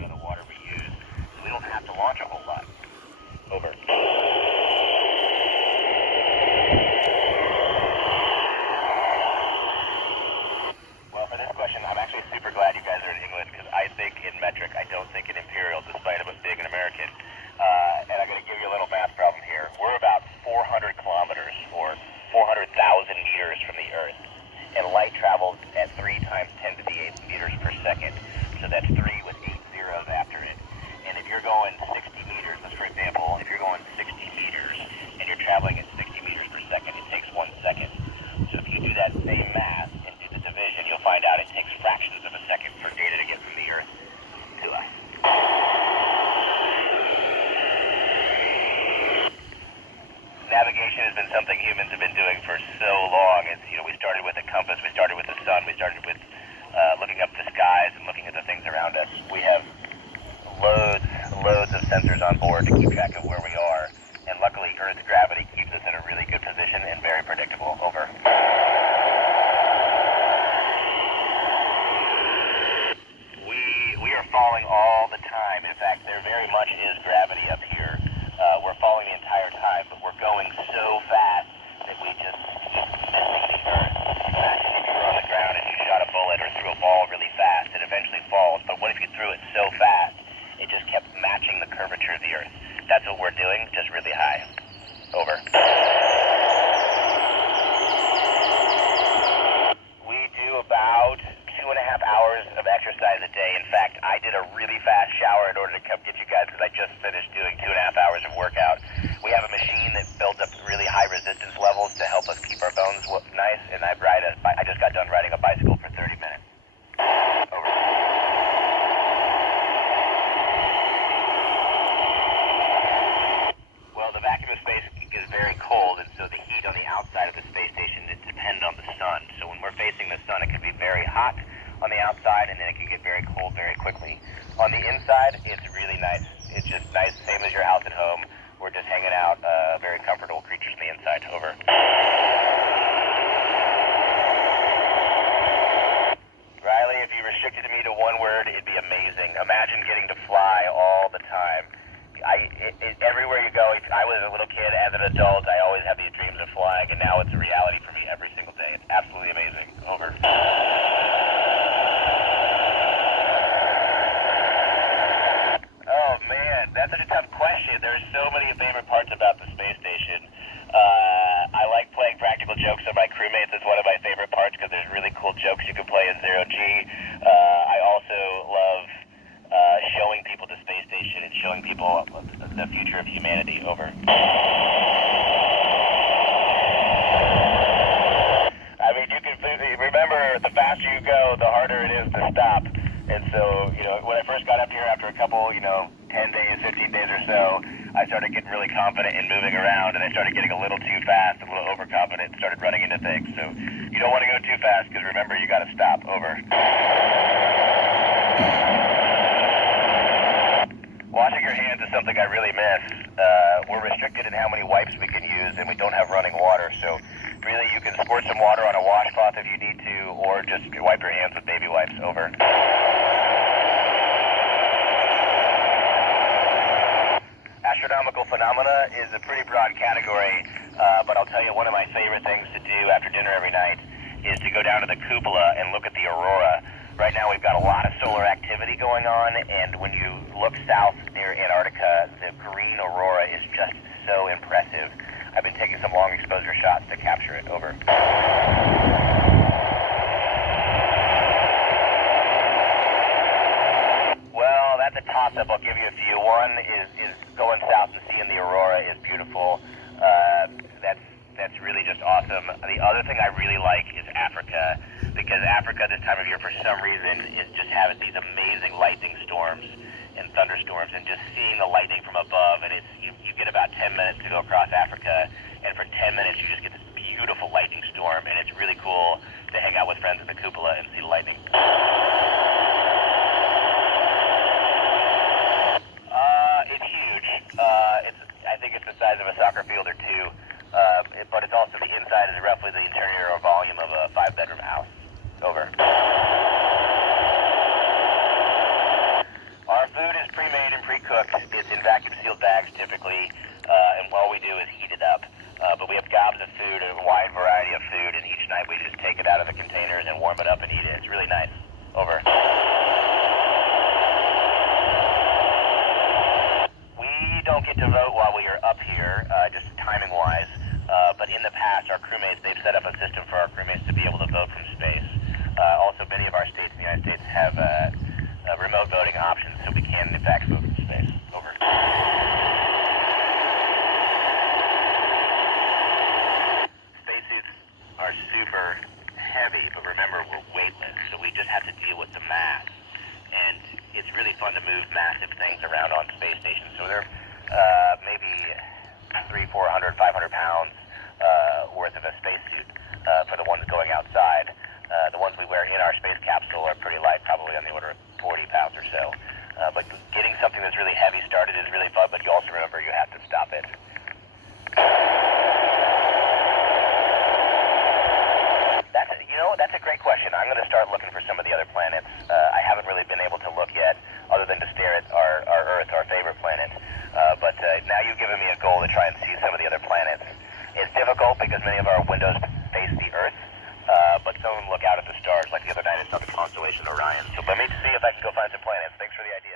of the water we use. So we don't have to launch a whole lot. Over. Well, for this question, I'm actually super glad you guys are in English because I think in metric, I don't think in imperial, despite of us being an American. And I'm going to give you a little math problem here. We're about 400 kilometers or 400,000 meters from the Earth. And light travels at 3 times 10 to the 8th meters per second. So that's 3 with 8 zeros after it. And if you're going 60 meters, let's for example, if you're going 60 meters and you're traveling at 60 meters per second, it takes 1 second. So if you do that same math and do the division, you'll find out it takes fractions of a second for data to get from the Earth to us. Navigation has been something humans have been doing for so long. It's, we started with a compass, we started with the sun, we started with looking up the skies and looking at the things around us. We have loads of sensors on board to keep track of where we are. And luckily, Earth's gravity keeps us in a really good position and very predictable. Over. We are falling all the time. In fact, there very much is gravity up here. We're falling the entire time, but we're going so fast that we just keep missing the Earth. Imagine if you were on the ground and you shot a bullet or threw a ball really fast, it eventually falls. But what if you threw it so fast, it just kept matching the curvature of the Earth? That's what we're doing, just really high. Over. We do about 2.5 hours of exercise a day. In fact, I did a really fast shower in order to come get you guys because I just finished doing 2.5 hours of workout. We have a machine that builds up really high resistance levels to help us keep our bones nice, and I just got done riding a bicycle for 30 minutes. Over. Well, the vacuum of space is very cold, and so the heat on the outside of the space station depends on the sun. So when we're facing the sun, it can be very hot on the outside, and then it can get very cold very quickly. On the inside, it's really nice. It's just nice, same as your house at home. We're just hanging out, very comfortable creatures on the inside. Over. Riley, if you restricted me to one word, it'd be amazing. Imagine getting to fly all the time. Everywhere you go, I was a little kid, as an adult, I always had these dreams of flying, and now it's a reality for me every single day. It's absolutely amazing. Over. Oh, man, that's such a tough question. There's so many favorite parts about the space station. I like playing practical jokes on my crewmates. It's one of my favorite parts because there's really cool jokes you can play in zero-G. I also love showing people the space station and showing people the future of humanity. Over. I mean, you can remember, the faster you go, the harder it is to stop. And so, when I first got up here after a couple, 10 days, 15 days or so, I started getting really confident in moving around, and I started getting a little too fast, a little overconfident, and started running into things. So you don't want to go too fast, because remember, you got to stop. Over. Washing your hands is something I really miss. We're restricted in how many wipes we can use, and we don't have running water. So really, you can squirt some water on a washcloth if you need to, or just wipe your hands with baby wipes. Over. Astronomical phenomena is a pretty broad category, but I'll tell you one of my favorite things to do after dinner every night is to go down to the cupola and look at the aurora. Right now we've got a lot of solar activity going on, and when you look south near Antarctica, the green aurora is just so impressive. I've been taking some long exposure shots to capture it. Over. Well, that's a toss-up. I'll give you a few. One is going south and seeing the aurora is beautiful. That's really just awesome. The other thing I really like is Africa, because Africa this time of year for some reason is just having these amazing lightning storms and thunderstorms, and just seeing the lightning from above, and you get about 10 minutes to go across Africa, and for 10 minutes you just get this beautiful lightning storm, and it's really cool to hang out with friends in the cupola and see the lightning. It's huge. I think it's the size of a soccer field or two, but it's also, the inside is roughly the interior volume of a 5-bedroom house. Over. Our out of the containers and warm it up and eat it. It's really nice. Over. We don't get to vote while we are up here, just timing-wise. But in the past, our crewmates, they've set up a system for our crewmates to be able to vote from space. Also, many of our states in the United States have remote voting options, so we can, in fact, vote from space. Over. Spacesuits are super heavy, but remember, we're weightless, so we just have to deal with the mass. And it's really fun to move massive things around on space stations. So they're maybe 300, 400, 500 pounds worth of a spacesuit for the ones going outside. The ones we wear in our space capsule are pretty light, probably on the order of 40 pounds or so. But getting something that's really heavy started is really fun, but you also remember you have to stop it. That's a great question. I'm going to start looking for some of the other planets. I haven't really been able to look yet, other than to stare at our Earth, our favorite planet. But now you've given me a goal to try and see some of the other planets. It's difficult because many of our windows face the Earth, but some of them look out at the stars, like the other night I saw the constellation Orion. So let me see if I can go find some planets. Thanks for the idea.